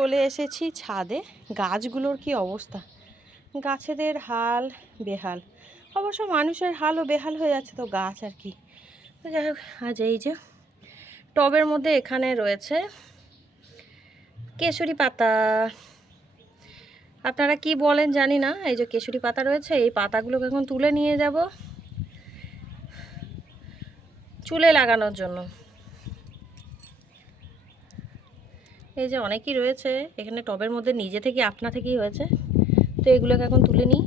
চলে এসেছি ছাদে। গাছগুলোর কি অবস্থা? গাছেদের হাল বেহাল। অবশ্য মানুষের হালও বেহাল হয়ে যাচ্ছে তো গাছ আর কি। তো যাই হোক, আজ এই যে টবের মধ্যে এখানে রয়েছে কেশরি পাতা। আপনারা কি বলেন জানি না, এই যে কেশরি পাতা রয়েছে, এই পাতাগুলোকে এখন তুলে নিয়ে যাব। চুলে লাগানোর জন্য। এই যে অনেকই রয়েছে, এখানে টবের মধ্যে নিজে থেকে আপনা থেকেই হয়েছে। তো এগুলোকে এখন তুলে নিই।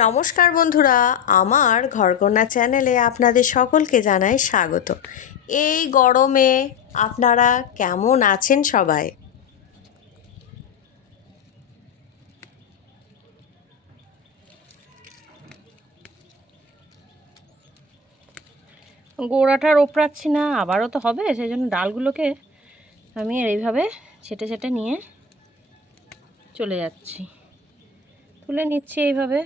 নমস্কার বন্ধুরা, আমার ঘরকন্যা চ্যানেলে আপনাদের সকলকে জানাই স্বাগত। এই গরমে আপনারা কেমন আছেন সবাই? গোড়াটা ওপরাচ্ছি না, আবারও তো হবে সেই জন্য ডালগুলোকে আমি এইভাবে ছেটে ছেটে নিয়ে চলে যাচ্ছি। তুলে নিচ্ছি এইভাবে।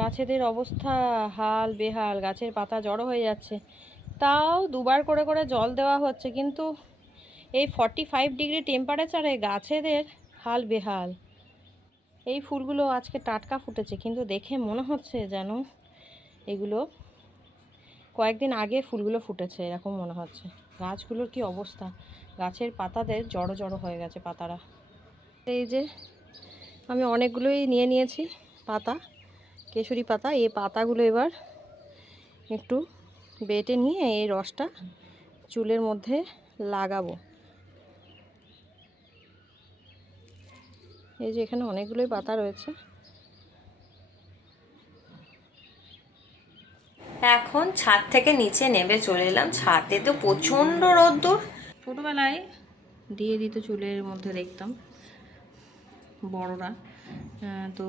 গাছেদের অবস্থা হাল বেহাল, গাছের পাতা জড়ো হয়ে যাচ্ছে। তাও দুবার করে করে জল দেওয়া হচ্ছে, কিন্তু এই ফর্টি ফাইভ ডিগ্রি টেম্পারেচারে গাছেদের হাল বেহাল। এই ফুলগুলো আজকে টাটকা ফুটেছে, কিন্তু দেখে মনে হচ্ছে যেন এগুলো কয়েকদিন আগে ফুলগুলো ফুটেছে, এরকম মনে হচ্ছে। গাছগুলোর কি অবস্থা? গাছের পাতাদের জড়ো জড়ো হয়ে গেছে পাতারা। এই যে আমি অনেকগুলোই নিয়ে নিয়েছি পাতা। কেশরি পাতা এই পাতাগুলো এবার একটু বেটে নিয়ে এই রসটা চুলের মধ্যে লাগাবো। এই যে এখানে অনেকগুলোই পাতা রয়েছে। এখন ছাদ থেকে নিচে নেমে চলে এলাম। ছাদে তো প্রচণ্ড রোদ্দুর। ছোটোবেলায় দিয়ে দিত চুলের মধ্যে দেখতাম বড়রা। তো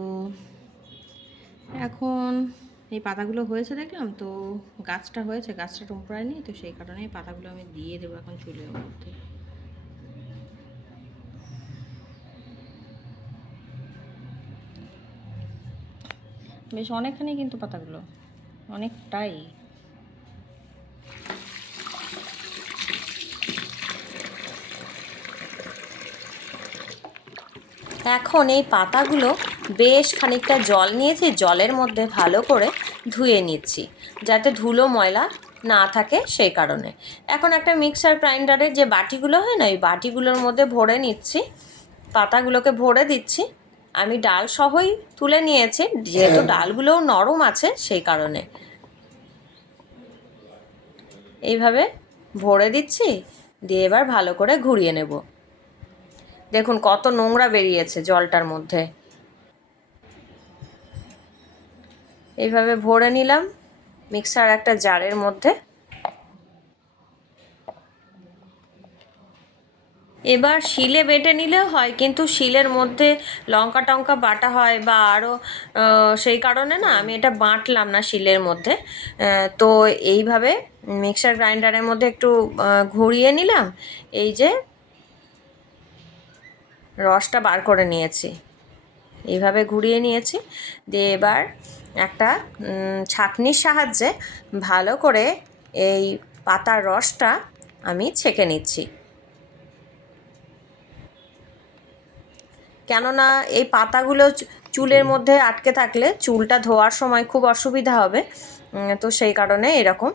এখন এই পাতাগুলো হয়েছে দেখলাম, তো গাছটা হয়েছে, গাছটা টোমড়ায়নি তো সেই কারণে এই পাতাগুলো আমি দিয়ে দেবো এখন চুলের মধ্যে। বেশ অনেকখানি কিন্তু পাতাগুলো, অনেকটাই। এখন এই পাতাগুলো বেশ খানিকটা জল নিয়েছি জলের মধ্যে ভালো করে ধুয়ে নিচ্ছি যাতে ধুলো ময়লা না থাকে সেই কারণে। এখন একটা মিক্সার গ্রাইন্ডারের যে বাটিগুলো হয় না ওই বাটিগুলোর মধ্যে ভরে নিচ্ছি পাতাগুলোকে ভরে দিচ্ছি। আমি ডাল সহই তুলে নিয়েছি যেহেতু ডালগুলোও নরম আছে সেই কারণে। এইভাবে ভরে দিচ্ছি দিয়ে এবার ভালো করে ঘুরিয়ে নেব। দেখুন কত নোংরা বেরিয়েছে জলটার মধ্যে। এইভাবে ভরে নিলাম মিক্সার একটা জারের মধ্যে। এবার শিলে বেটে নিলেও হয়, কিন্তু শিলের মধ্যে লঙ্কা টঙ্কা বাটা হয় বা আরও সেই কারণে না আমি এটা বাঁটলাম না শিলের মধ্যে। তো এইভাবে মিক্সার গ্রাইন্ডারের মধ্যে একটু ঘুরিয়ে নিলাম। এই যে রসটা বার করে নিয়েছি। এইভাবে ঘুরিয়ে নিয়েছি। দিয়ে এবার একটা ছাঁকনির সাহায্যে ভালো করে এই পাতার রসটা আমি ছেঁকে নিচ্ছি। কেননা এই পাতাগুলো চুলের মধ্যে আটকে থাকলে চুলটা ধোয়ার সময় খুব অসুবিধা হবে তো সেই কারণে এরকম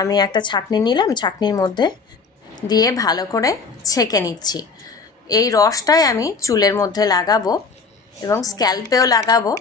আমি একটা ছাঁকনি নিলাম, ছাঁকনির মধ্যে দিয়ে ভালো করে ছেঁকে নিচ্ছি। এই রসটাই আমি চুলের মধ্যে লাগাবো এবং স্ক্যাল্পেও লাগাবো।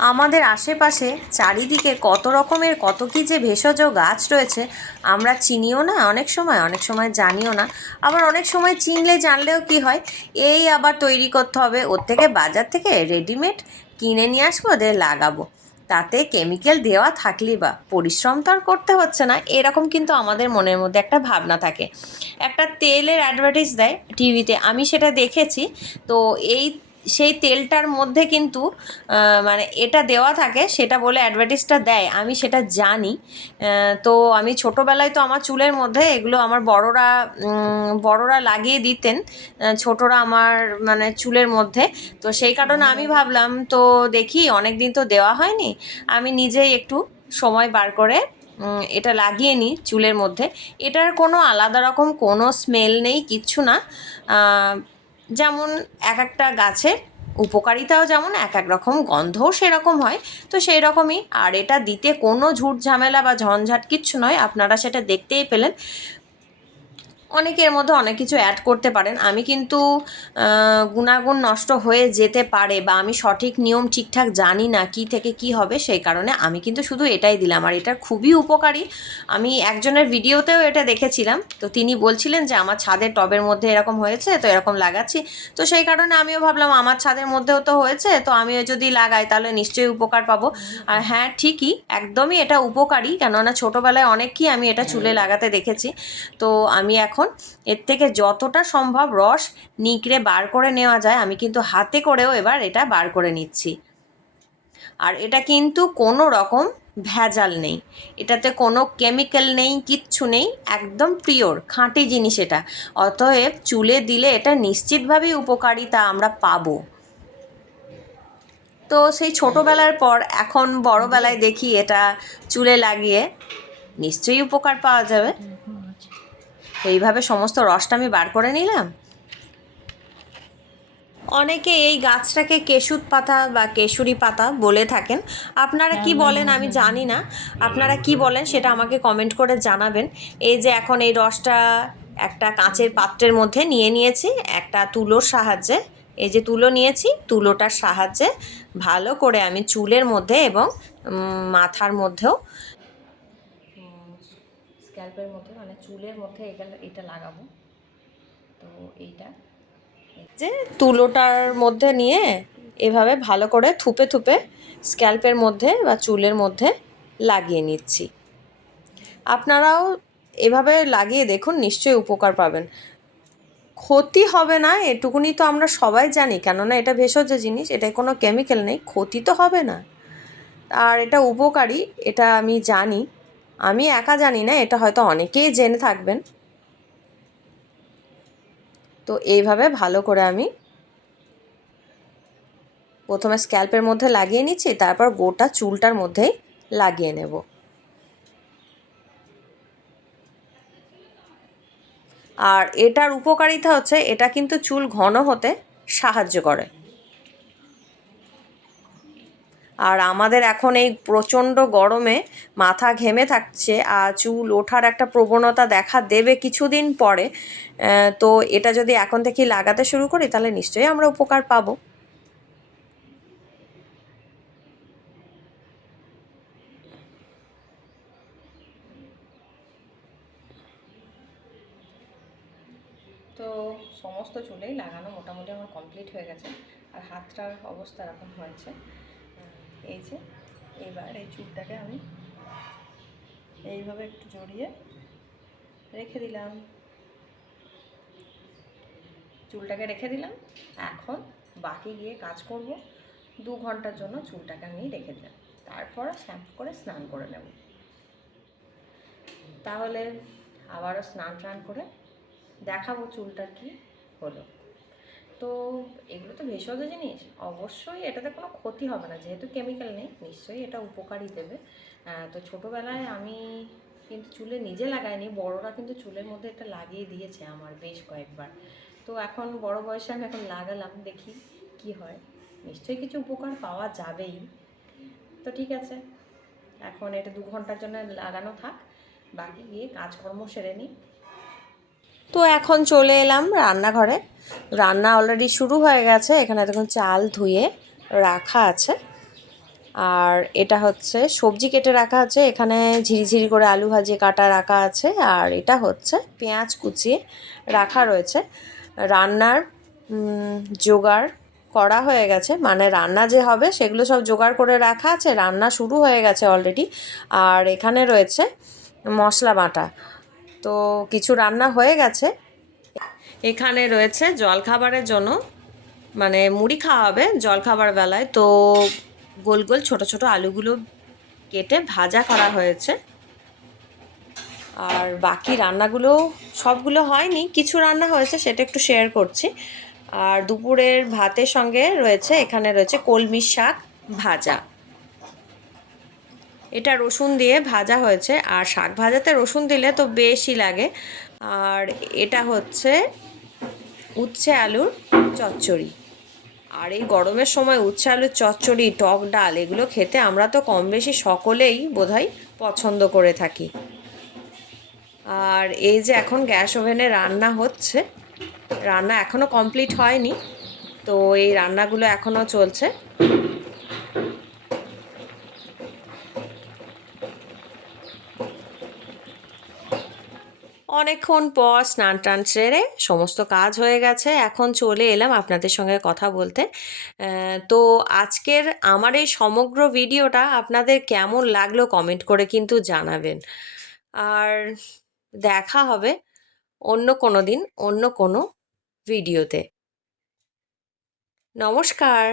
আমাদের আশেপাশে চারিদিকে কত রকমের, কত কী যে ভেষজ গাছ রয়েছে, আমরা চিনিও না অনেক সময় অনেক সময় জানিও না। আবার অনেক সময় চিনলে জানলেও কি হয়, এই আবার তৈরি করতে হবে, ওর থেকে বাজার থেকে রেডিমেড কিনে নিয়ে আসব দিয়ে লাগাবো। তাতে কেমিক্যাল দেওয়া থাকলেই বা, পরিশ্রম তো আর করতে হচ্ছে না, এরকম কিন্তু আমাদের মনের মধ্যে একটা ভাবনা থাকে। একটা তেলের অ্যাডভার্টাইজ দেয় টিভিতে, আমি সেটা দেখেছি, তো এই সেই তেলটার মধ্যে কিন্তু মানে এটা দেওয়া থাকে সেটা বলে অ্যাডভার্টাইজটা দেয়। আমি সেটা জানি। তো আমি ছোটোবেলায় তো আমার চুলের মধ্যে এগুলো আমার বড়রা বড়রা লাগিয়ে দিতেন ছোটরা আমার মানে চুলের মধ্যে। তো সেই কারণে আমি ভাবলাম তো দেখি অনেক দিন তো দেওয়া হয়নি আমি নিজেই একটু সময় বার করে এটা লাগিয়ে নিই চুলের মধ্যে। এটার কোনো আলাদা রকম কোনো স্মেল নেই কিচ্ছু না। যেমন এক একটা গাছের উপকারিতাও যেমন, এক এক রকম গন্ধও সেরকম হয়। তো সেই রকমই। আর এটা দিতে কোনো ঝুট ঝামেলা বা ঝঞ্ঝাট কিচ্ছু নয়। আপনারা সেটা দেখতেই পেলেন। অনেকের মধ্যে অনেক কিছু অ্যাড করতে পারেন। আমি কিন্তু গুণাগুণ নষ্ট হয়ে যেতে পারে বা আমি সঠিক নিয়ম ঠিকঠাক জানি না কি থেকে কি হবে, সেই কারণে আমি কিন্তু শুধু এটাই দিলাম। আর এটা খুবই উপকারী। আমি একজনের ভিডিওতেও এটা দেখেছিলাম। তো তিনি বলছিলেন যে, আমার ছাদের টবের মধ্যে এরকম হয়েছে, তো এরকম লাগাচ্ছি। তো সেই কারণে আমিও ভাবলাম, আমার ছাদের মধ্যেও তো হয়েছে, তো আমিও যদি লাগাই, তাহলে নিশ্চয়ই উপকার পাবো। আর হ্যাঁ ঠিকই, একদমই এটা উপকারী। কেননা ছোটোবেলায় অনেককেই আমি এটা চুলে লাগাতে দেখেছি। তো আমি এখন এর থেকে যতটা সম্ভব রস নিকড়ে বার করে নেওয়া যায়, আমি কিন্তু হাতে করেও এবার এটা বার করে নিচ্ছি। আর এটা কিন্তু কোনো রকম ভেজাল নেই। এটাতে কোনো কেমিক্যাল নেই, কিচ্ছু নেই, একদম পিওর, খাঁটি জিনিস এটা। অতএব চুলে দিলে এটা নিশ্চিতভাবেই উপকারিতা আমরা পাবো। তো সেই ছোটোবেলার পর, এখন বড়বেলায় দেখি এটা চুলে লাগিয়ে নিশ্চয়ই উপকার পাওয়া যাবে। এইভাবে সমস্ত রসটা আমি বার করে নিলাম। অনেকে এই গাছটাকে কেশুত পাতা বা কেশুরি পাতা বলে থাকেন। আপনারা কি বলেন আমি জানি না। আপনারা কি বলেন সেটা আমাকে কমেন্ট করে জানাবেন। এই যে এখন এই রসটা একটা কাঁচের পাত্রের মধ্যে নিয়ে নিয়েছি একটা তুলোর সাহায্যে। এই যে তুলো নিয়েছি তুলোটার সাহায্যে ভালো করে আমি চুলের মধ্যে এবং মাথার মধ্যেও স্ক্যাল্পের মধ্যে চুলের মধ্যে এটা লাগাবো। তো এইটা। যে তুলোটার মধ্যে নিয়ে এভাবে ভালো করে থুপে থুপে স্ক্যাল্পের মধ্যে বা চুলের মধ্যে লাগিয়ে নিচ্ছি। আপনারাও এভাবে লাগিয়ে দেখুন, নিশ্চয়ই উপকার পাবেন। ক্ষতি হবে না, এটুকুনি তো আমরা সবাই জানি, কেননা এটা ভেষজ জিনিস এটায় কোনো কেমিক্যাল নেই, ক্ষতি তো হবে না। আর এটা উপকারী, এটা আমি জানি। আমি একা জানি না, এটা হয়তো অনেকেই জেনে থাকবেন। তো এইভাবে ভালো করে আমি প্রথমে স্ক্যাল্পের মধ্যে লাগিয়ে নিচ্ছি, তারপর গোটা চুলটার মধ্যেই লাগিয়ে নেব। আর এটার উপকারিতা হচ্ছে, এটা কিন্তু চুল ঘন হতে সাহায্য করে। আর আমাদের এখন এই প্রচণ্ড গরমে মাথা ঘেমে থাকছে আর চুল ওঠার একটা প্রবণতা দেখা দেবে কিছুদিন পরে। তো এটা যদি এখন থেকেই লাগাতে শুরু করি, তাহলে নিশ্চয়ই আমরা উপকার পাবো। তো সমস্ত চুলেই লাগানো মোটামুটি আমার কমপ্লিট হয়ে গেছে। আর হাতটার অবস্থা এরকম হয়েছে। এই যে, এবার এই চুলটাকে আমি এইভাবে একটু জড়িয়ে রেখে দিলাম। চুলটাকে রেখে দিলাম। এখন বাকি গিয়ে কাজ করব। দু ঘণ্টার জন্য চুলটাকে আমি রেখে দিলাম। তারপর শ্যাম্পু করে স্নান করে নেব। তাহলে আবারও স্নান টান করে দেখাবো চুলটার কি হলো। তো এগুলো তো ভেষজ জিনিস, অবশ্যই এটাতে কোনো ক্ষতি হবে না। যেহেতু কেমিক্যাল নেই, নিশ্চয়ই এটা উপকারই দেবে। তো ছোটোবেলায় আমি কিন্তু চুলে নিজে লাগাইনি, বড়রা কিন্তু চুলের মধ্যে এটা লাগিয়ে দিয়েছে আমার বেশ কয়েকবার। তো এখন বড় বয়সে আমি এখন লাগালাম, দেখি কি হয়। নিশ্চয়ই কিছু উপকার পাওয়া যাবেই। তো ঠিক আছে, এখন এটা দু ঘণ্টার জন্য লাগানো থাক, বাকি গিয়ে কাজকর্ম সেরে নিই। তো এখন চলে এলাম রান্নাঘরে। রান্না অলরেডি শুরু হয়ে গেছে। এখানে দেখুন চাল ধুয়ে রাখা আছে। আর এটা হচ্ছে সবজি কেটে রাখা আছে। এখানে ঝিরিঝিরি করে আলু ভাজি, কাটা রাখা আছে। আর এটা হচ্ছে পেঁয়াজ কুচিয়ে রাখা রয়েছে। রান্নার জোগাড় করা হয়ে গেছে। মানে রান্না যে হবে সেগুলো সব জোগাড় করে রাখা আছে। রান্না শুরু হয়ে গেছে অলরেডি আর এখানে রয়েছে মশলা বাটা। তো কিছু রান্না হয়ে গেছে। এখানে রয়েছে জলখাবারের জন্য মানে মুড়ি খাওয়া হবে জলখাবার বেলায়। তো গোল গোল ছোট ছোট আলুগুলো কেটে ভাজা করা হয়েছে। আর বাকি রান্নাগুলো, সবগুলো হয়নি, কিছু রান্না হয়েছে সেটা একটু শেয়ার করছি। আর দুপুরের ভাতের সঙ্গে রয়েছে, এখানে রয়েছে কলমি শাক ভাজা। এটা রসুন দিয়ে ভাজা হয়েছে, আর শাক ভাজাতে রসুন দিলে তো বেশি লাগে। আর এটা হচ্ছে উচ্ছে আলুর চচ্চড়ি। আর এই গরমের সময় উচ্ছে আলুর চচ্চড়ি, টক ডাল এগুলো খেতে আমরা তো কম বেশি সকলেই বোধহয় পছন্দ করে থাকি। আর এই যে এখন গ্যাস ওভেনে রান্না হচ্ছে, রান্না এখনও কমপ্লিট হয়নি, তো এই রান্নাগুলো এখনও চলছে। অনেকক্ষণ পর স্নান টান সেরে সমস্ত কাজ হয়ে গেছে। এখন চলে এলাম আপনাদের সঙ্গে কথা বলতে। তো আজকের আমার এই সমগ্র ভিডিওটা আপনাদের কেমন লাগল কমেন্ট করে কিন্তু জানাবেন। আর দেখা হবে অন্য কোনো দিন, অন্য কোনো ভিডিওতে। নমস্কার।